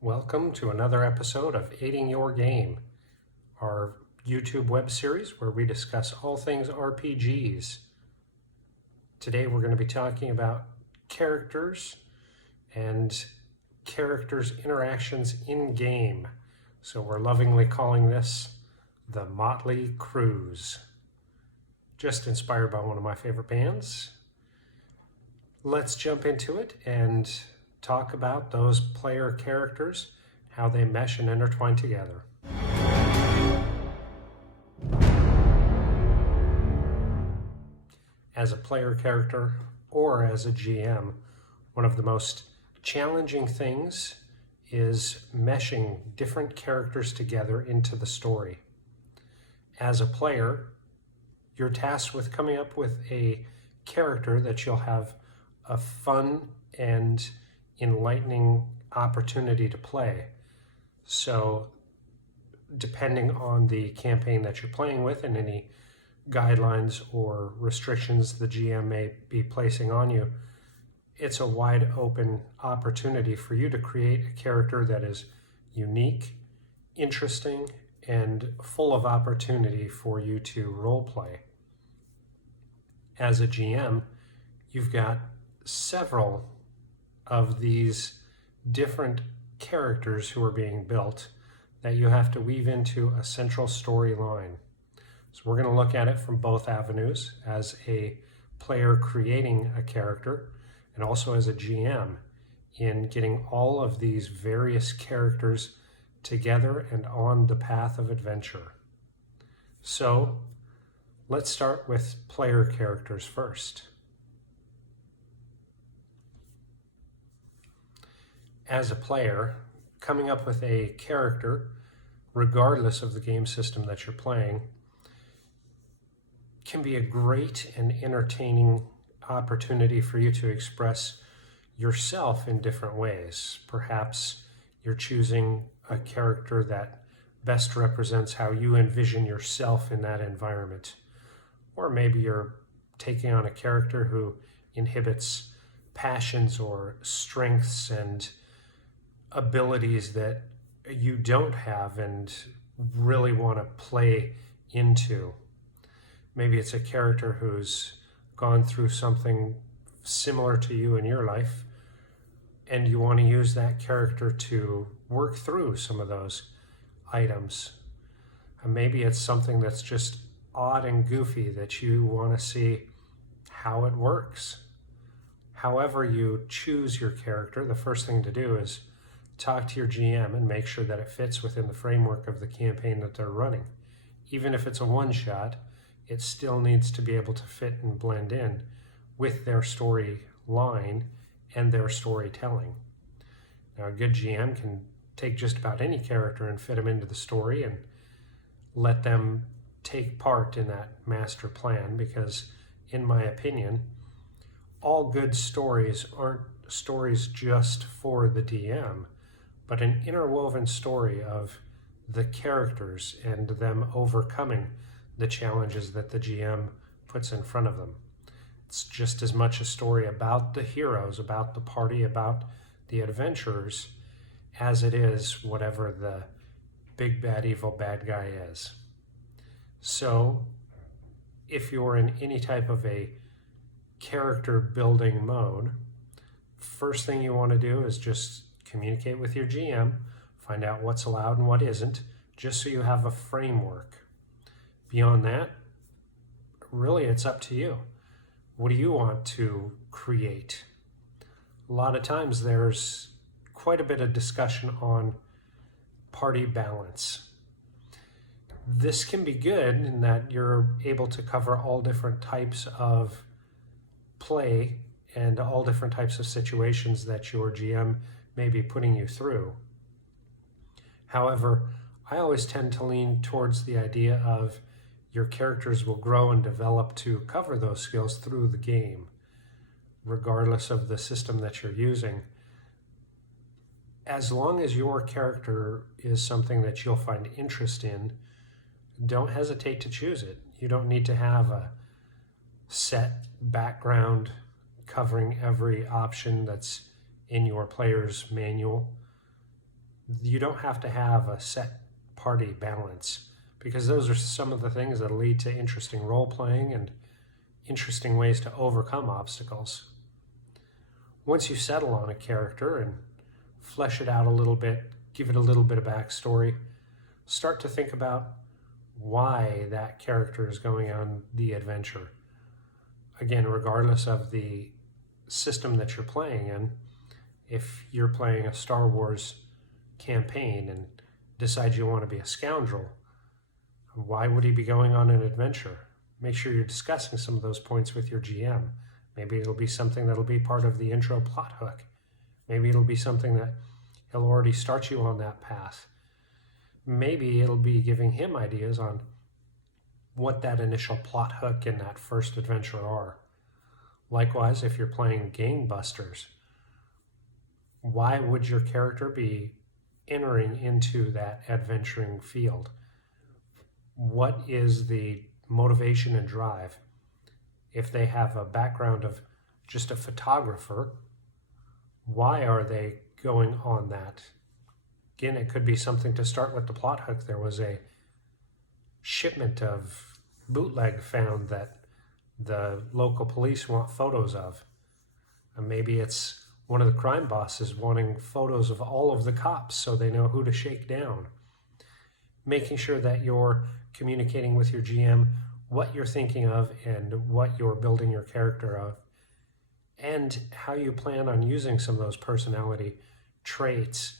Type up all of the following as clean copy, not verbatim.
Welcome to another episode of Aiding Your Game, our YouTube web series where we discuss all things RPGs. Today we're going to be talking about characters and characters' interactions in game. So we're lovingly calling this the Motley Crews. Just inspired by one of my favorite bands. Let's jump into it and talk about those player characters, how they mesh and intertwine together. As a player character or as a GM, one of the most challenging things is meshing different characters together into the story. As a player, you're tasked with coming up with a character that you'll have a fun and enlightening opportunity to play. So depending on the campaign that you're playing with and any guidelines or restrictions the GM may be placing on you, it's a wide open opportunity for you to create a character that is unique, interesting, and full of opportunity for you to role play. As a GM, you've got several of these different characters who are being built that you have to weave into a central storyline. So we're going to look at it from both avenues, as a player creating a character and also as a GM in getting all of these various characters together and on the path of adventure. So let's start with player characters first. As a player, coming up with a character, regardless of the game system that you're playing, can be a great and entertaining opportunity for you to express yourself in different ways. Perhaps you're choosing a character that best represents how you envision yourself in that environment. Or maybe you're taking on a character who inhibits passions or strengths and abilities that you don't have and really want to play into. Maybe it's a character who's gone through something similar to you in your life, and you want to use that character to work through some of those items. And maybe it's something that's just odd and goofy that you want to see how it works. However you choose your character, the first thing to do is talk to your GM and make sure that it fits within the framework of the campaign that they're running. Even if it's a one-shot, it still needs to be able to fit and blend in with their storyline and their storytelling. Now, a good GM can take just about any character and fit them into the story and let them take part in that master plan, because, in my opinion, all good stories aren't stories just for the DM, but an interwoven story of the characters and them overcoming the challenges that the GM puts in front of them. It's just as much a story about the heroes, about the party, about the adventurers, as it is whatever the big bad evil bad guy is. So if you're in any type of a character building mode, first thing you want to do is just communicate with your GM, find out what's allowed and what isn't, just so you have a framework. Beyond that, really it's up to you. What do you want to create? A lot of times there's quite a bit of discussion on party balance. This can be good in that you're able to cover all different types of play and all different types of situations that your GM may be putting you through. However, I always tend to lean towards the idea of your characters will grow and develop to cover those skills through the game, regardless of the system that you're using. As long as your character is something that you'll find interest in, don't hesitate to choose it. You don't need to have a set background covering every option that's in your player's manual. You don't have to have a set party balance, because those are some of the things that lead to interesting role playing and interesting ways to overcome obstacles. Once you settle on a character and flesh it out a little bit, give it a little bit of backstory, start to think about why that character is going on the adventure. Again, regardless of the system that you're playing in, if you're playing a Star Wars campaign and decide you want to be a scoundrel, why would he be going on an adventure? Make sure you're discussing some of those points with your GM. Maybe it'll be something that'll be part of the intro plot hook. Maybe it'll be something that he'll already start you on that path. Maybe it'll be giving him ideas on what that initial plot hook in that first adventure are. Likewise, if you're playing Gangbusters, why would your character be entering into that adventuring field? What is the motivation and drive? If they have a background of just a photographer, why are they going on that? Again, it could be something to start with the plot hook. There was a shipment of bootleg found that the local police want photos of. And maybe it's one of the crime bosses wanting photos of all of the cops so they know who to shake down. Making sure that you're communicating with your GM what you're thinking of and what you're building your character of, and how you plan on using some of those personality traits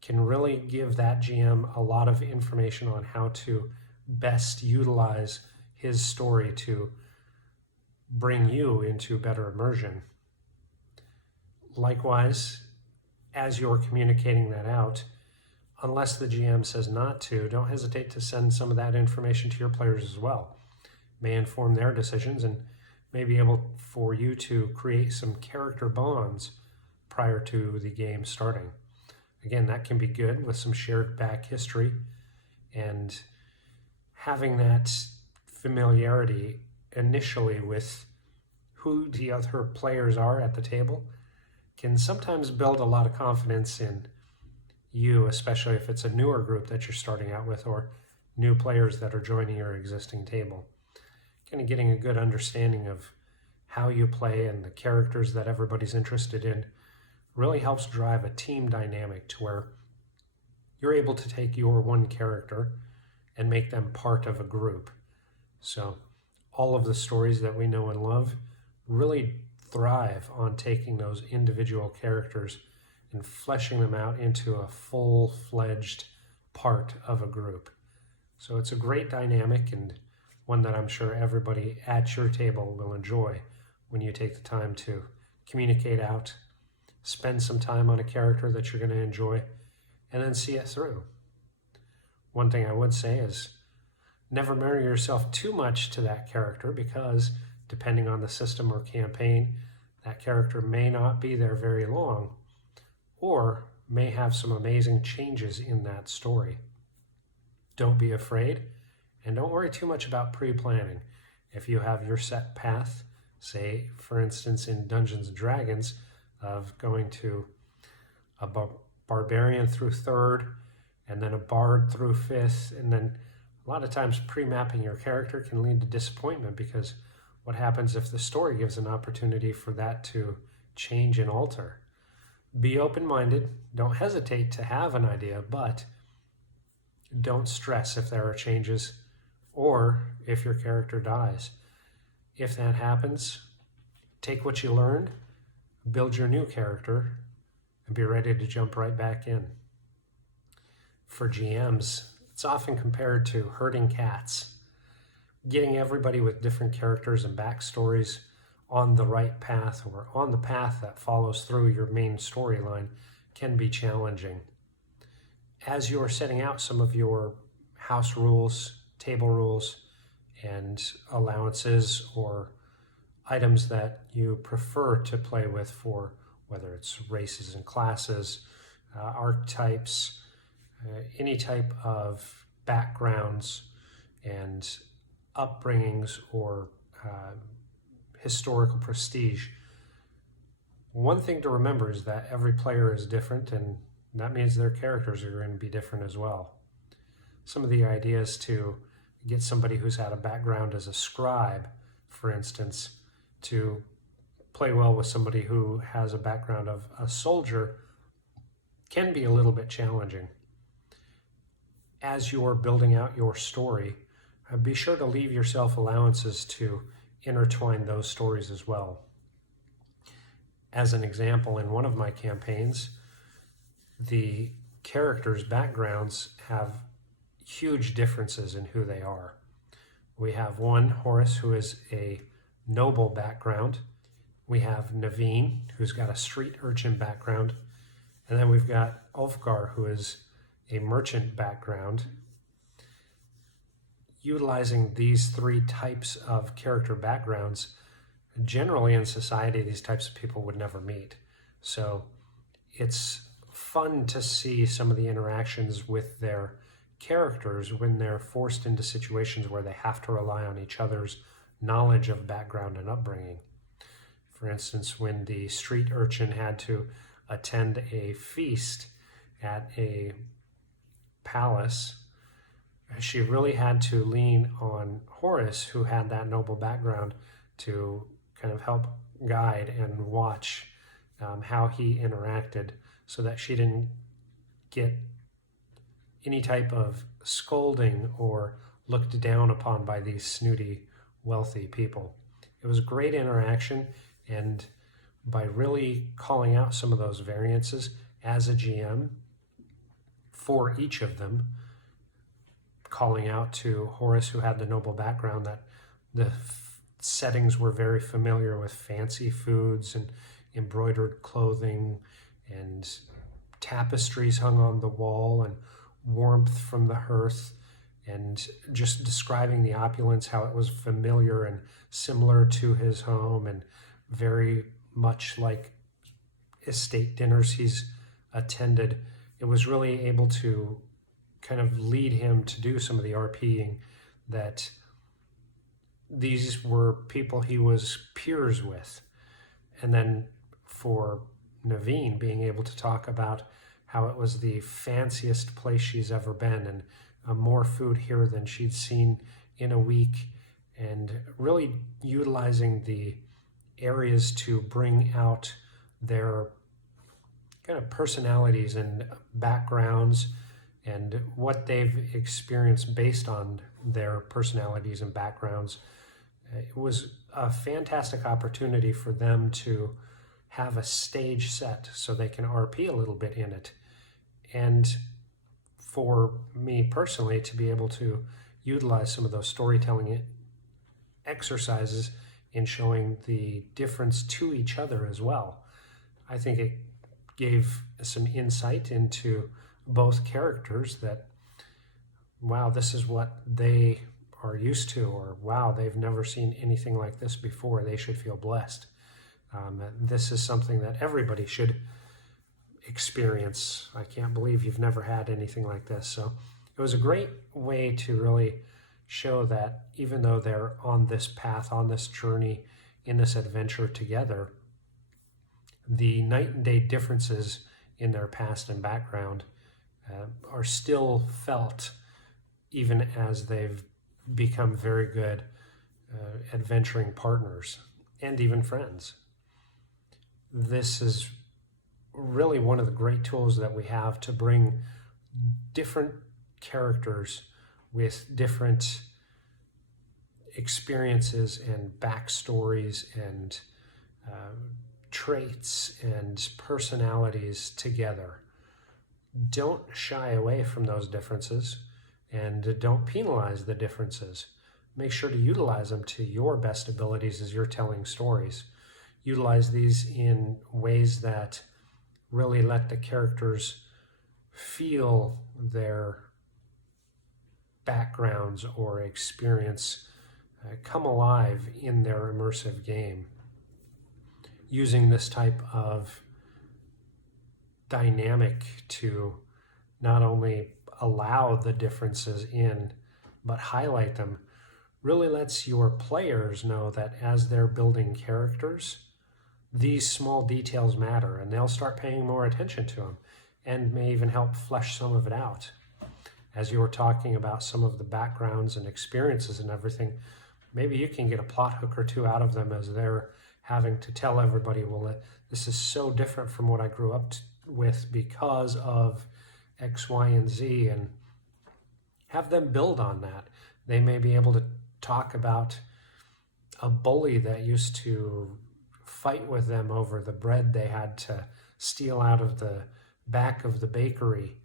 can really give that GM a lot of information on how to best utilize his story to bring you into better immersion. Likewise, as you're communicating that out, unless the GM says not to, don't hesitate to send some of that information to your players as well. It may inform their decisions and may be able for you to create some character bonds prior to the game starting. Again, that can be good with some shared back history, and having that familiarity initially with who the other players are at the table can sometimes build a lot of confidence in you, especially if it's a newer group that you're starting out with or new players that are joining your existing table. Kind of getting a good understanding of how you play and the characters that everybody's interested in really helps drive a team dynamic to where you're able to take your one character and make them part of a group. So all of the stories that we know and love really thrive on taking those individual characters and fleshing them out into a full-fledged part of a group. So it's a great dynamic, and one that I'm sure everybody at your table will enjoy when you take the time to communicate out, spend some time on a character that you're going to enjoy, and then see it through. One thing I would say is never marry yourself too much to that character, because depending on the system or campaign, that character may not be there very long or may have some amazing changes in that story. Don't be afraid, and don't worry too much about pre-planning. If you have your set path, say for instance in Dungeons & Dragons, of going to a barbarian through 3rd and then a bard through 5th, and then a lot of times pre-mapping your character can lead to disappointment, because what happens if the story gives an opportunity for that to change and alter? Be open-minded, don't hesitate to have an idea, but don't stress if there are changes or if your character dies. If that happens, take what you learned, build your new character, and be ready to jump right back in. For GMs, it's often compared to herding cats. Getting everybody with different characters and backstories on the right path or on the path that follows through your main storyline can be challenging. As you're setting out some of your house rules, table rules, and allowances or items that you prefer to play with, for whether it's races and classes, archetypes, any type of backgrounds and upbringings or historical prestige. One thing to remember is that every player is different, and And that means their characters are going to be different as well. Some of the ideas to get somebody who's had a background as a scribe, for instance, to play well with somebody who has a background of a soldier can be a little bit challenging. As you're building out your story, be sure to leave yourself allowances to intertwine those stories as well. As an example, in one of my campaigns, the characters' backgrounds have huge differences in who they are. We have one, Horace, who is a noble background. We have Naveen, who's got a street urchin background. And then we've got Ulfgar, who is a merchant background. Utilizing these three types of character backgrounds, generally in society, these types of people would never meet. So it's fun to see some of the interactions with their characters when they're forced into situations where they have to rely on each other's knowledge of background and upbringing. For instance, when the street urchin had to attend a feast at a palace, she really had to lean on Horace, who had that noble background, to kind of help guide and watch how he interacted so that she didn't get any type of scolding or looked down upon by these snooty, wealthy people. It was great interaction, and by really calling out some of those variances as a GM for each of them, calling out to Horace, who had the noble background, that the settings were very familiar with fancy foods and embroidered clothing and tapestries hung on the wall and warmth from the hearth, and just describing the opulence, how it was familiar and similar to his home and very much like estate dinners he's attended. It was really able to kind of lead him to do some of the RPing, that these were people he was peers with. And then for Naveen, being able to talk about how it was the fanciest place she's ever been, and more food here than she'd seen in a week, and really utilizing the areas to bring out their kind of personalities and backgrounds and what they've experienced based on their personalities and backgrounds. It was a fantastic opportunity for them to have a stage set so they can RP a little bit in it. And for me personally, to be able to utilize some of those storytelling exercises in showing the difference to each other as well. I think it gave some insight into both characters, that, wow, this is what they are used to, or wow, they've never seen anything like this before. They should feel blessed. This is something that everybody should experience. I can't believe you've never had anything like this. So it was a great way to really show that even though they're on this path, on this journey, in this adventure together, the night and day differences in their past and background are still felt, even as they've become very good adventuring partners and even friends. This is really one of the great tools that we have to bring different characters with different experiences and backstories and traits and personalities together. Don't shy away from those differences, and don't penalize the differences. Make sure to utilize them to your best abilities as you're telling stories. Utilize these in ways that really let the characters feel their backgrounds or experience come alive in their immersive game. Using this type of dynamic to not only allow the differences in, but highlight them, really lets your players know that as they're building characters, these small details matter, and they'll start paying more attention to them. and may even help flesh some of it out. As you were talking about some of the backgrounds and experiences and everything, maybe you can get a plot hook or two out of them as they're having to tell everybody, well, this is so different from what I grew up with because of X, Y, and Z, and have them build on that. They may be able to talk about a bully that used to fight with them over the bread they had to steal out of the back of the bakery.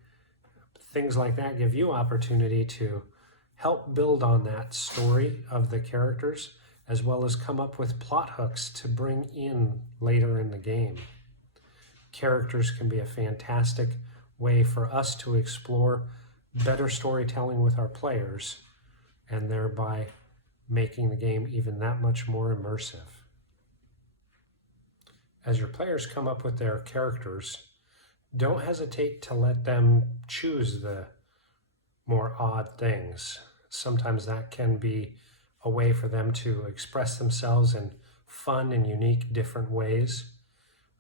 Things like that give you opportunity to help build on that story of the characters, as well as come up with plot hooks to bring in later in the game. Characters can be a fantastic way for us to explore better storytelling with our players, and thereby making the game even that much more immersive. As your players come up with their characters, don't hesitate to let them choose the more odd things. Sometimes that can be a way for them to express themselves in fun and unique different ways.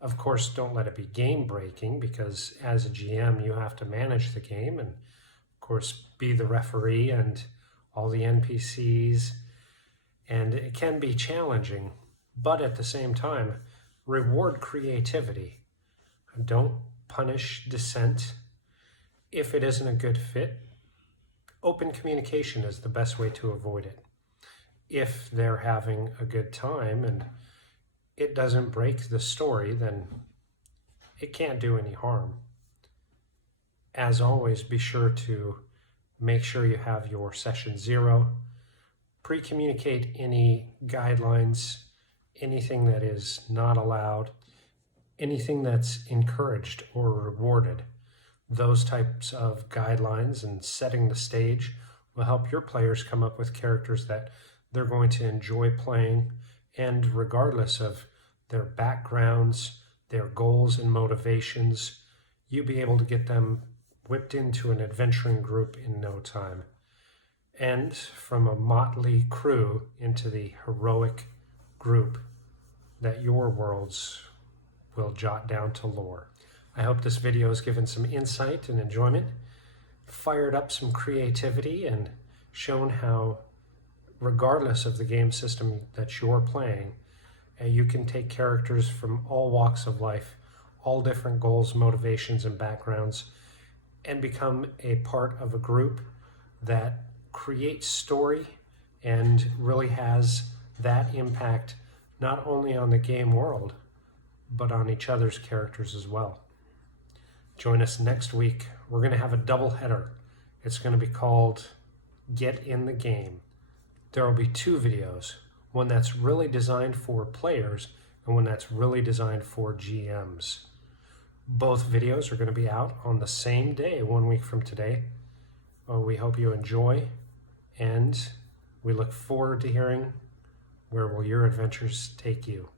Of course, don't let it be game breaking, because as a GM, you have to manage the game and, of course, be the referee and all the NPCs. And it can be challenging, but at the same time, reward creativity. Don't punish dissent. If it isn't a good fit, open communication is the best way to avoid it. If they're having a good time and it doesn't break the story, then it can't do any harm. As always, be sure to make sure you have your session 0. Pre-communicate any guidelines, anything that is not allowed, anything that's encouraged or rewarded. Those types of guidelines and setting the stage will help your players come up with characters that they're going to enjoy playing, and regardless of their backgrounds, their goals and motivations, you'll be able to get them whipped into an adventuring group in no time. And from a motley crew into the heroic group that your worlds will jot down to lore. I hope this video has given some insight and enjoyment, fired up some creativity, and shown how, regardless of the game system that you're playing, you can take characters from all walks of life, all different goals, motivations, and backgrounds, and become a part of a group that creates story and really has that impact not only on the game world, but on each other's characters as well. Join us next week. We're going to have a double header. It's going to be called Get in the Game. There will be 2 videos, one that's really designed for players and one that's really designed for GMs. Both videos are going to be out on the same day, 1 week from today. We hope you enjoy, and we look forward to hearing where will your adventures take you.